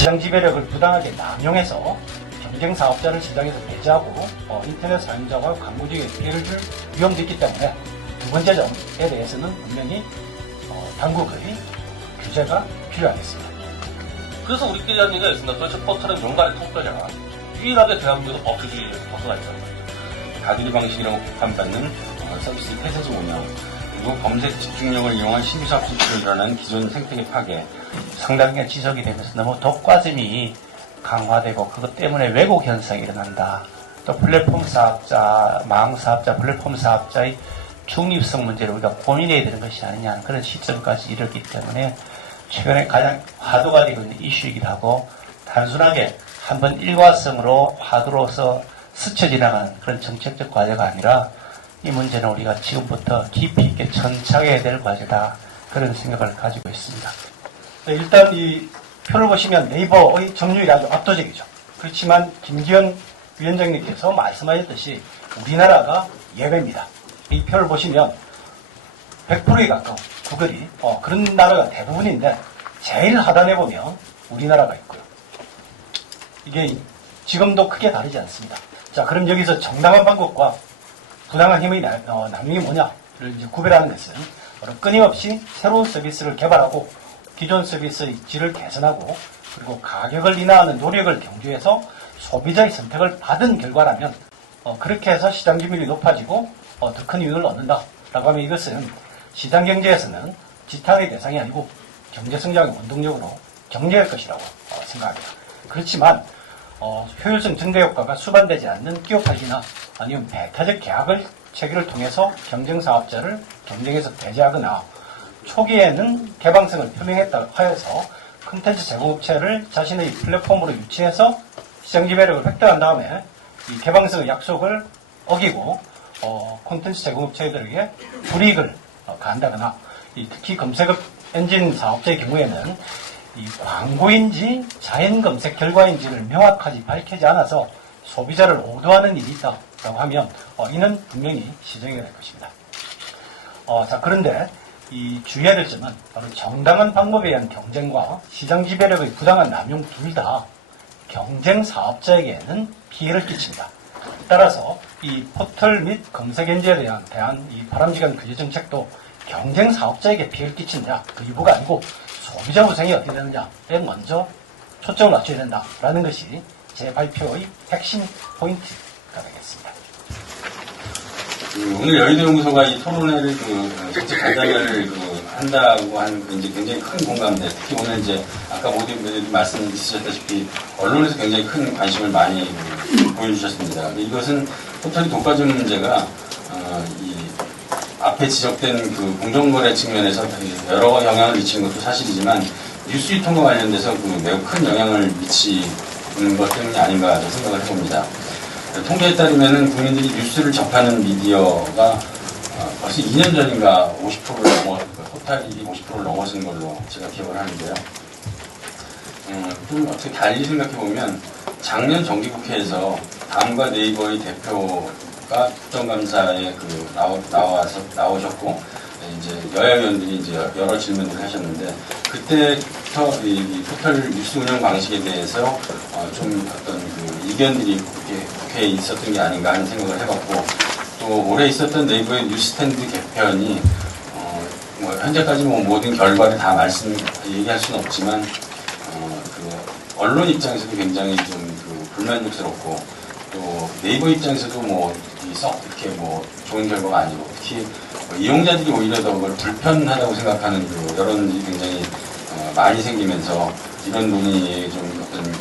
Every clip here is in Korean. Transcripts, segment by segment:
시장 지배력을 부당하게 남용해서 경쟁 사업자를 시장에서 배제하고 인터넷 사용자와 광고주에게 피해를 줄 위험도 있기 때문에 두 번째 점에 대해서는 분명히 당국의 규제가 필요하겠습니다. 그래서 우리끼리 한 얘기가 있습니다. 도대체 포털은 용가의 통뼈냐. 유일하게 대한민국에서 법조주의에서 벗어나 있다는 거죠. 가두리 방식이라고 비판받는 서비스 폐쇄적 운영, 그리고 검색 집중력을 이용한 신규사업 진출을 일어나는 기존 생태계 파괴. 상당히 지적이 되면서 너무 독과점이 강화되고 그것 때문에 왜곡 현상이 일어난다. 또 플랫폼 사업자, 망 사업자, 플랫폼 사업자의 중립성 문제를 우리가 고민해야 되는 것이 아니냐 하는 그런 시점까지 이르기 때문에 최근에 가장 화두가 되고 있는 이슈이기도 하고 단순하게 한번 일과성으로 화두로서 스쳐 지나가는 그런 정책적 과제가 아니라 이 문제는 우리가 지금부터 깊이 있게 천착해야 될 과제다. 그런 생각을 가지고 있습니다. 네, 일단 이 표를 보시면 네이버의 점유율이 아주 압도적이죠. 그렇지만 김기현 위원장님께서 말씀하셨듯이 우리나라가 예외입니다. 이 표를 보시면 100%에 가까운 구글이 그런 나라가 대부분인데 제일 하단에 보면 우리나라가 있고요. 이게 지금도 크게 다르지 않습니다. 자, 그럼 여기서 정당한 방법과 부당한 힘의 남용이 뭐냐를 이제 구별하는 것은 끊임없이 새로운 서비스를 개발하고 기존 서비스의 질을 개선하고 그리고 가격을 인하하는 노력을 경주해서 소비자의 선택을 받은 결과라면 그렇게 해서 시장 점유율이 높아지고 더 큰 이윤을 얻는다라고 하면 이것은 시장 경제에서는 지탄의 대상이 아니고 경제 성장의 원동력으로 경제할 것이라고 생각합니다. 그렇지만 효율성 증대 효과가 수반되지 않는 기업화기나 아니면 배타적 계약을 체결을 통해서 경쟁 사업자를 경쟁에서 배제하거나 초기에는 개방성을 표명했다 하여서 콘텐츠 제공업체를 자신의 플랫폼으로 유치해서 시장 지배력을 획득한 다음에 이 개방성의 약속을 어기고 콘텐츠 제공업체들에게 불이익을 가한다거나 특히 검색업 엔진 사업자의 경우에는 이 광고인지 자연 검색 결과인지를 명확하게 밝히지 않아서 소비자를 오도하는 일이 있다라고 하면 이는 분명히 시정이 될 것입니다. 자, 그런데 이 주의해야 될 점은 바로 정당한 방법에 의한 경쟁과 시장 지배력의 부당한 남용 둘 다 경쟁 사업자에게는 피해를 끼칩니다. 따라서 이 포털 및 검색 엔진에 대한 이 바람직한 규제 정책도 경쟁 사업자에게 피해를 끼친다. 그 이유가 아니고 소비자 우선이 어떻게 되느냐에 먼저 초점을 맞춰야 된다라는 것이 제 발표의 핵심 포인트가 되겠습니다. 오늘 여의도연구소가 이 토론회를 정책 간담회를 한다고 하는 이제 굉장히 큰 공감대. 특히 오늘 이제 아까 모든 분들이 말씀 있으셨다시피 언론에서 굉장히 큰 관심을 많이 보여주셨습니다. 이것은 포털이 독과점 문제가 이 앞에 지적된 그 공정거래 측면에서 여러 영향을 미치는 것도 사실이지만 뉴스 유통과 관련돼서 매우 큰 영향을 미치는 것 때문이 아닌가 생각을 해봅니다. 통계에 따르면 국민들이 뉴스를 접하는 미디어가 벌써 2년 전인가 50%를 포털이 50%를 넘어선 걸로 제가 기억을 하는데요. 좀 어떻게 달리 생각해보면 작년 정기국회에서 다음과 네이버의 대표가 국정감사에 나오셨고 이제 여야 의원들이 이제 여러 질문들을 하셨는데 그때부터 이 포털 뉴스 운영 방식에 대해서 좀 어떤 그 이견들이 국회에 있었던 게 아닌가 하는 생각을 해봤고 또 올해 있었던 네이버의 뉴스탠드 개편이 현재까지 모든 결과를 다 얘기할 수는 없지만 그 언론 입장에서도 굉장히 좀 불만족스럽고 또 네이버 입장에서도 이렇게 좋은 결과가 아니고 특히 이용자들이 오히려 더 그걸 불편하다고 생각하는 그 여론이 굉장히 많이 생기면서 이런 논의에 좀 어떤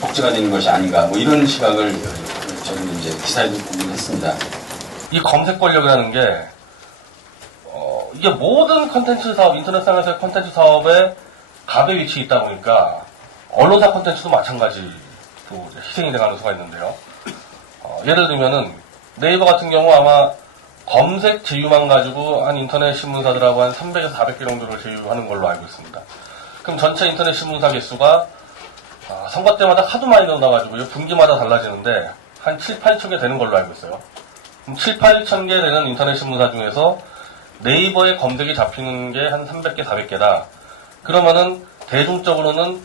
복제가 되는 것이 아닌가 이런 시각을 저는 이제 기사에도 보긴 했습니다. 이 검색 권력이라는 게 이게 모든 컨텐츠 사업, 인터넷상에서의 컨텐츠 사업에 갑의 위치에 있다 보니까 언론사 컨텐츠도 마찬가지로 희생이 돼가는 수가 있는데요. 예를 들면은 네이버 같은 경우 아마 검색 제휴만 가지고 한 인터넷 신문사들하고 한 300에서 400개 정도를 제휴하는 걸로 알고 있습니다. 그럼 전체 인터넷 신문사 개수가 선거 때마다 하도 많이 넣어놔가지고 분기마다 달라지는데 한 7, 8천 개 되는 걸로 알고 있어요. 그럼 7, 8천 개 되는 인터넷 신문사 중에서 네이버에 검색이 잡히는 게 한 300개, 400개다. 그러면은 대중적으로는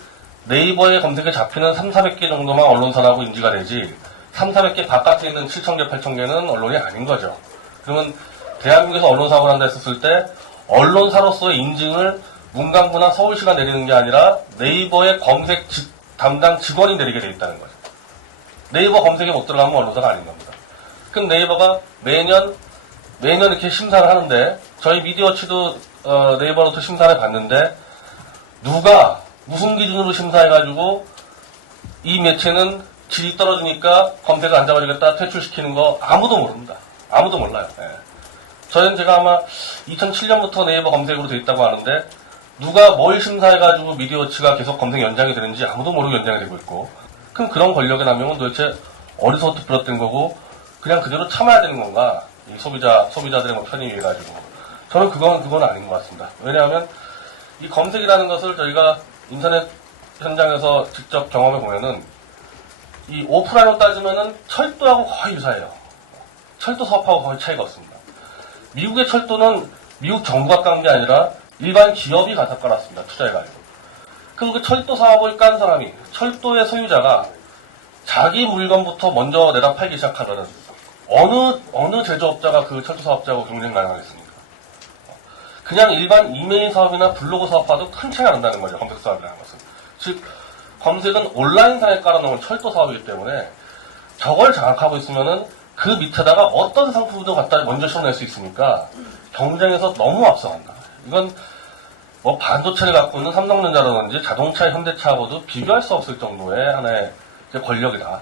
네이버에 검색에 잡히는 3,400개 정도만 언론사라고 인지가 되지 3,400개 바깥에 있는 7,000개, 8,000개는 언론이 아닌 거죠. 그러면 대한민국에서 언론사고 한다 했었을 때 언론사로서의 인증을 문광부나 서울시가 내리는 게 아니라 네이버의 검색 담당 직원이 내리게 돼 있다는 거죠. 네이버 검색에 못 들어가면 언론사가 아닌 겁니다. 그럼 네이버가 매년 이렇게 심사를 하는데 저희 미디어치도 네이버로부터 심사를 받는데 누가 무슨 기준으로 심사해가지고 이 매체는 질이 떨어지니까 검색을 안 잡아주겠다 퇴출시키는 거 아무도 모릅니다. 아무도 몰라요. 예. 저는 제가 아마 2007년부터 네이버 검색으로 돼 있다고 하는데 누가 뭘 심사해가지고 미디어치가 계속 검색 연장이 되는지 아무도 모르고 연장이 되고 있고 그럼 그런 권력의 남용은 도대체 어디서부터 비롯된 거고 그냥 그대로 참아야 되는 건가? 이 소비자들의 뭐 편의를 위해가지고 저는 그건 아닌 것 같습니다. 왜냐하면 이 검색이라는 것을 저희가 인터넷 현장에서 직접 경험해 보면은 이 오프라인으로 따지면은 철도하고 거의 유사해요. 철도 사업하고 거의 차이가 없습니다. 미국의 철도는 미국 정부가 깐 게 아니라 일반 기업이 갖다 깔았습니다. 투자해가지고. 그럼 그 철도 사업을 깐 사람이 철도의 소유자가 자기 물건부터 먼저 내다 팔기 시작하면은 어느 제조업자가 그 철도 사업자하고 경쟁 가능하겠습니까? 그냥 일반 이메일 사업이나 블로그 사업과도 큰 차이가 난다는 거죠. 검색 사업이라는 것은. 즉 검색은 온라인상에 깔아놓은 철도 사업이기 때문에 저걸 장악하고 있으면은 그 밑에다가 어떤 상품도 갖다 먼저 실어낼 수 있으니까 경쟁에서 너무 앞서간다. 이건 뭐 반도체를 갖고 있는 삼성전자라든지 자동차 현대차하고도 비교할 수 없을 정도의 하나의 권력이다.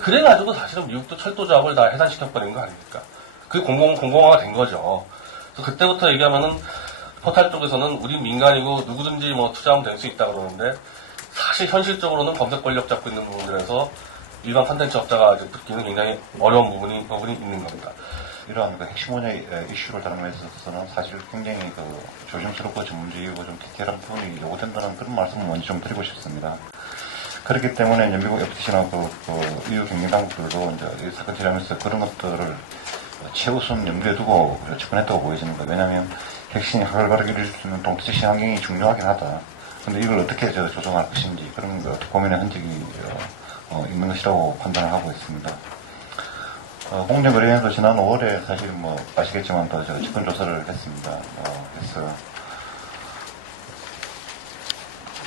그래가지고 사실은 미국도 철도 조합을 다 해산시켜버린 거 아닙니까? 그게 공공화가 된 거죠. 그래서 그때부터 얘기하면은 포탈 쪽에서는 우리 민간이고 누구든지 뭐 투자하면 될 수 있다 그러는데 사실 현실적으로는 검색 권력 잡고 있는 부분들에서 일반 컨텐츠 업자가 이제 붙기는 굉장히 어려운 부분이 있는 겁니다. 이러한 그 핵심 분야의 이슈를 다루는 데 있어서는 사실 굉장히 그 조심스럽고 전문적이고 좀 디테일한 부분이 요구된다는 그런 말씀을 먼저 좀 드리고 싶습니다. 그렇기 때문에 이제 미국 FTC나 그 EU 경쟁당국들도 이제 이 사건 처리하면서 그런 것들을 최우선 염두에 두고 접근했다고 보여집니다. 왜냐하면 핵심이 하글가르기를 이룰 수 있는 동태적 신환경이 중요하긴 하다. 근데 이걸 어떻게 조정할 것인지 그런 거 고민의 흔적이 있는 것이라고 판단을 하고 있습니다. 공정거래위원회도 지난 5월에 사실 뭐 아시겠지만 또 집권 조사를 했습니다. 그래서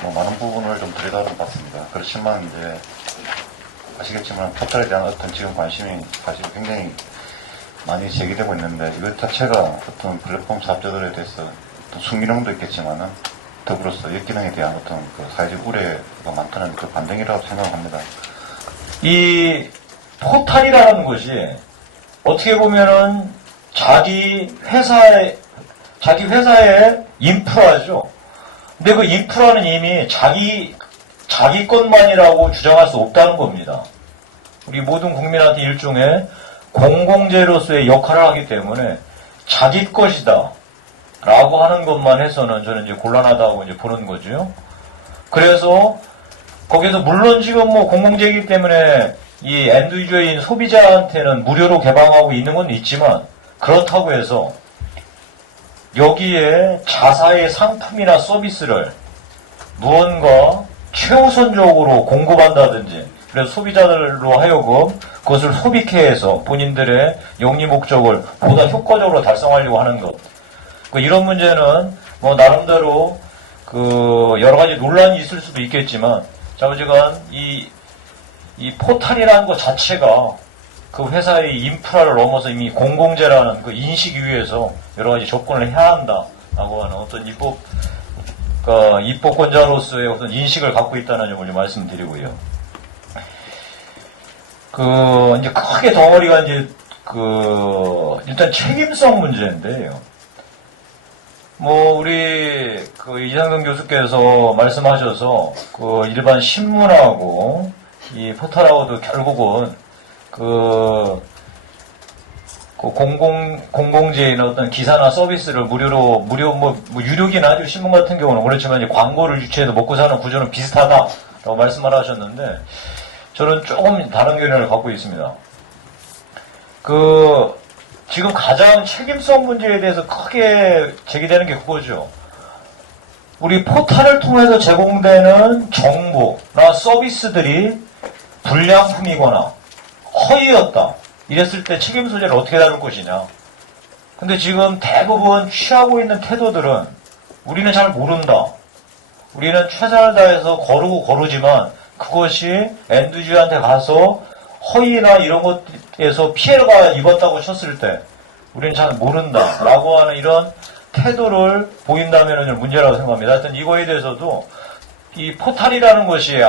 뭐 많은 부분을 좀 들여다봤습니다. 그렇지만 이제 아시겠지만 포털에 대한 어떤 지금 관심이 사실 굉장히 많이 제기되고 있는데 이것 자체가 어떤 플랫폼 사업자들에 대해서 어떤 순기능도 있겠지만은 더불어서 역기능에 대한 어떤 그 사회적 우려가 많다는 그 반등이라고 생각합니다. 이 포탈이라는 것이 어떻게 보면은 자기 회사의 인프라죠. 근데 그 인프라는 이미 자기 것만이라고 주장할 수 없다는 겁니다. 우리 모든 국민한테 일종의 공공재로서의 역할을 하기 때문에 자기 것이다 라고 하는 것만 해서는 저는 이제 곤란하다고 이제 보는 거죠. 그래서 거기서 물론 지금 뭐 공공재이기 때문에 이 엔드 유저인 소비자한테는 무료로 개방하고 있는 건 있지만 그렇다고 해서 여기에 자사의 상품이나 서비스를 무언가 최우선적으로 공급한다든지 그래서 소비자들로 하여금 그것을 소비케 해서 본인들의 영리 목적을 보다 효과적으로 달성하려고 하는 것. 이런 문제는 뭐 나름대로 그 여러 가지 논란이 있을 수도 있겠지만 자부지간 이 포탈이라는 것 자체가 그 회사의 인프라를 넘어서 이미 공공재라는 그 인식 위에서 여러 가지 접근을 해야 한다라고 하는 어떤 입법권자로서의 어떤 인식을 갖고 있다는 점을 말씀드리고요. 이제 크게 덩어리가 이제 일단 책임성 문제인데요. 우리 이상경 교수께서 말씀하셔서 일반 신문하고 이 포털하고도 결국은 공공재나 어떤 기사나 서비스를 유료긴 하죠. 신문 같은 경우는 그렇지만 이제 광고를 유치해서 먹고 사는 구조는 비슷하다라고 말씀을 하셨는데 저는 조금 다른 견해를 갖고 있습니다. 지금 가장 책임성 문제에 대해서 크게 제기되는 게 그거죠. 우리 포탈을 통해서 제공되는 정보나 서비스들이 불량품이거나 허위였다. 이랬을 때 책임 소재를 어떻게 다룰 것이냐. 근데 지금 대부분 취하고 있는 태도들은 우리는 잘 모른다. 우리는 최선을 다해서 거르지만 그것이 엔드주한테 가서 허위나 이런 것에서 피해가 입었다고 쳤을 때 우리는 잘 모른다. 라고 하는 이런 태도를 보인다면 문제라고 생각합니다. 하여튼 이거에 대해서도 이 포탈이라는 것이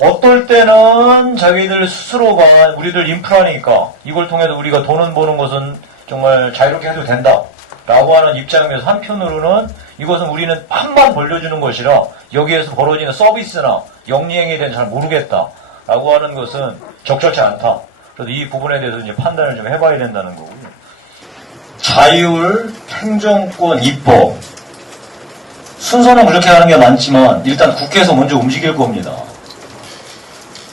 어떨 때는 자기들 스스로가 우리들 인프라니까 이걸 통해서 우리가 돈을 버는 것은 정말 자유롭게 해도 된다. 라고 하는 입장에서 한편으로는 이것은 우리는 판만 벌려주는 것이라 여기에서 벌어지는 서비스나 영리행위에 대해서 잘 모르겠다. 라고 하는 것은 적절치 않다. 그래서 이 부분에 대해서 이제 판단을 좀 해봐야 된다는 거고요. 자율, 행정권, 입법. 순서는 그렇게 하는 게 많지만 일단 국회에서 먼저 움직일 겁니다.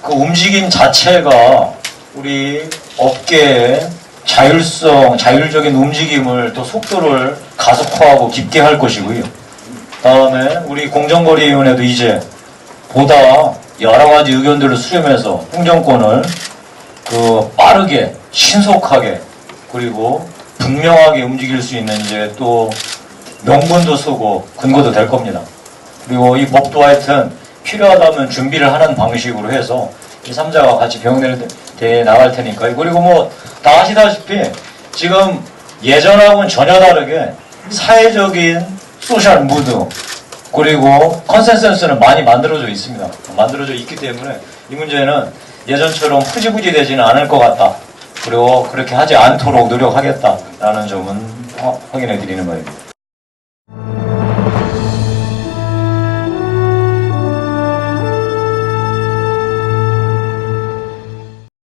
그 움직임 자체가 우리 업계의 자율성, 자율적인 움직임을 또 속도를 가속화하고 깊게 할 것이고요. 다음에 우리 공정거래위원회도 이제 보다 여러 가지 의견들을 수렴해서 행정권을 빠르게, 신속하게, 그리고 분명하게 움직일 수 있는 이제 또 명분도 쓰고 근거도 될 겁니다. 그리고 이 법도 하여튼 필요하다면 준비를 하는 방식으로 해서 이 3자가 같이 병행대에 나갈 테니까요. 그리고 뭐 다 아시다시피 지금 예전하고는 전혀 다르게 사회적인 소셜 무드 그리고 컨센서스는 많이 만들어져 있습니다. 만들어져 있기 때문에 이 문제는 예전처럼 흐지부지 되지는 않을 것 같다. 그리고 그렇게 하지 않도록 노력하겠다라는 점은 확인해 드리는 바입니다.